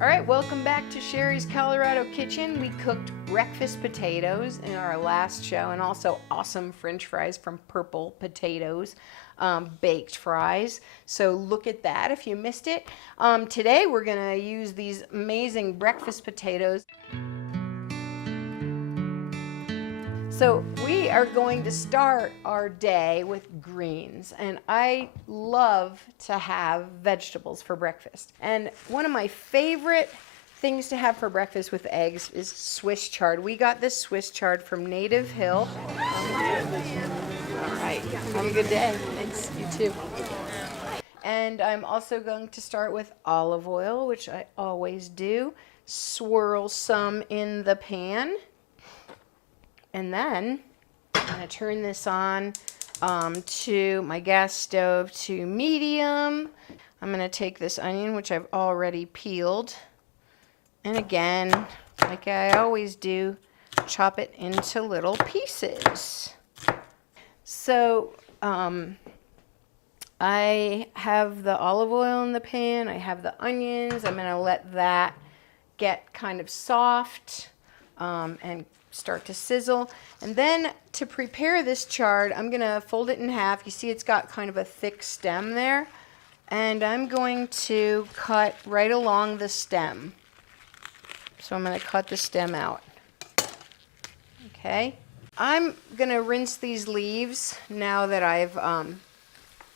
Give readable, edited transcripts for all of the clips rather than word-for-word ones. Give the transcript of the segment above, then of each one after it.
All right, welcome back to Shari's Colorado Kitchen. We cooked breakfast potatoes in our last show, and also awesome French fries from Purple Potatoes, baked fries. So look at that if you missed it. Today we're gonna use these amazing breakfast potatoes. So we are going to start our day with greens, and I love to have vegetables for breakfast. And one of my favorite things to have for breakfast with eggs is Swiss chard. We got this Swiss chard from Native Hill. All right, have a good day. Thanks, you too. And I'm also going to start with olive oil, which I always do. Swirl some in the pan. And then I'm going to turn this on to my gas stove to medium. I'm going to take this onion, which I've already peeled. And again, like I always do, chop it into little pieces. So I have the olive oil in the pan. I have the onions. I'm going to let that get kind of soft and start to sizzle. And then to prepare this chard, I'm going to fold it in half. You see it's got kind of a thick stem there. And I'm going to cut right along the stem. So I'm going to cut the stem out. Okay. I'm going to rinse these leaves now that I've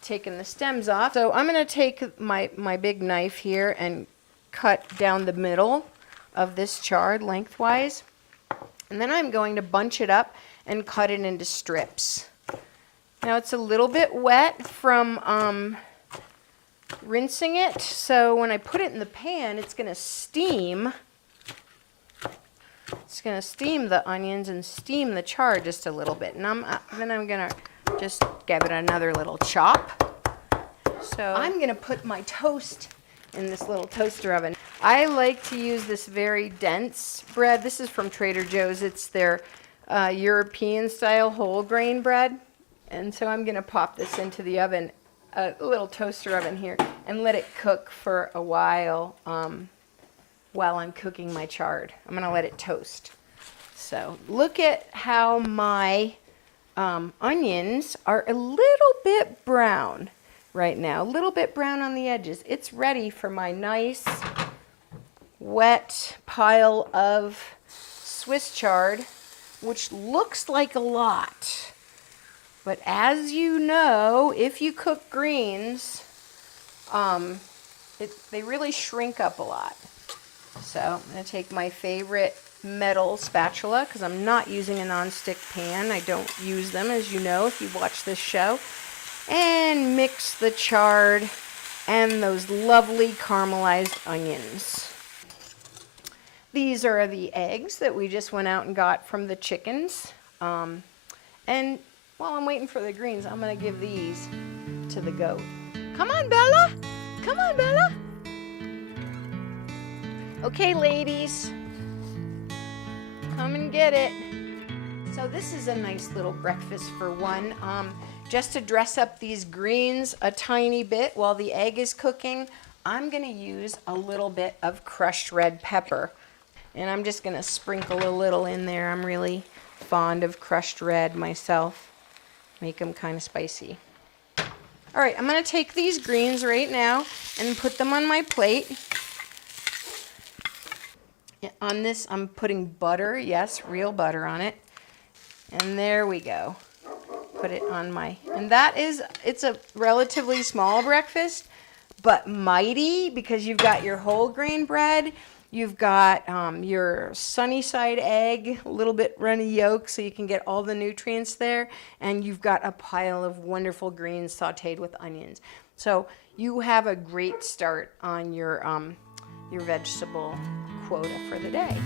taken the stems off. So I'm going to take my big knife here and cut down the middle of this chard lengthwise. And then I'm going to bunch it up and cut it into strips. Now it's a little bit wet from rinsing it, so when I put it in the pan, it's going to steam. It's going to steam the onions and steam the chard just a little bit. And then I'm going to just give it another little chop. So I'm going to put my toast in this little toaster oven. I like to use this very dense bread. This is from Trader Joe's. It's their European style whole grain bread. And so I'm going to pop this into the oven, a little toaster oven here, and let it cook for a while I'm cooking my chard. I'm going to let it toast. So look at how my onions are a little bit brown right now, a little bit brown on the edges. It's ready for my nice wet pile of Swiss chard, which looks like a lot. But as you know, if you cook greens, they really shrink up a lot. So I'm going to take my favorite metal spatula, because I'm not using a non-stick pan. I don't use them, as you know, if you've watched this show. And mix the chard and those lovely caramelized onions. These are the eggs that we just went out and got from the chickens. And while I'm waiting for the greens, I'm going to give these to the goat. Come on, Bella. Come on, Bella. Okay, ladies. Come and get it. So this is a nice little breakfast for one. Just to dress up these greens a tiny bit while the egg is cooking, I'm going to use a little bit of crushed red pepper. And I'm just going to sprinkle a little in there. I'm really fond of crushed red myself. Make them kind of spicy. All right, I'm going to take these greens right now and put them on my plate. On this, I'm putting butter. Yes, real butter on it. And there we go. Put it on my, and it's a relatively small breakfast, but mighty, because you've got your whole grain bread, you've got your sunny side egg, a little bit runny yolk so you can get all the nutrients there, and you've got a pile of wonderful greens sauteed with onions. So you have a great start on your vegetable quota for the day.